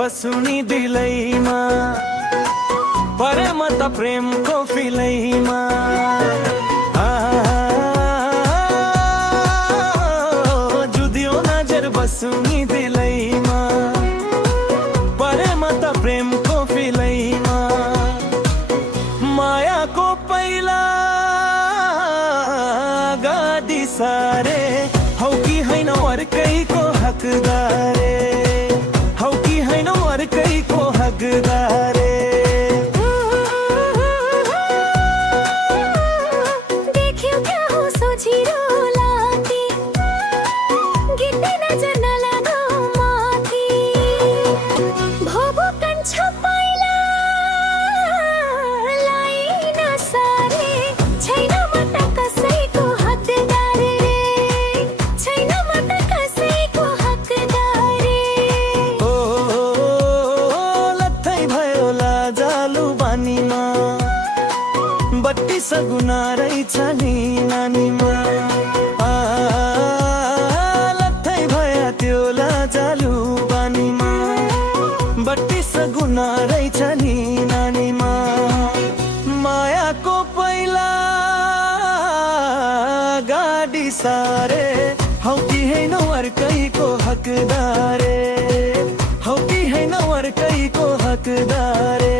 बसुनी दिलैमा परेम त प्रेमको फिलैमा जुदियो नजर बसुनी दिलैमा परेम त प्रेमको फिलैमा मायाको पहिला गाडी सारे हौ कि हैन अर्कैको हकदारे हौ कि हैन अर्कैको हकदारे बत्ती सगुना रहेछ नि नानीमा लत्थै भया त्यो लाजालु बानीमा बत्ती सगुना रहेछ नि नानीमा मायाको पहिला गाडी सारे हौ कि हैन अर्कैको हकदारे हौ कि हैन अर्कैको हकदारे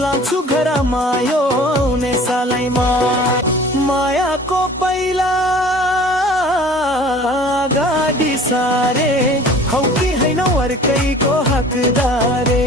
लाउँछु घरमा यो आउने सालैमा मायाको पहिला गाडी सारे हौ कि हैन अर्कैको हकदारे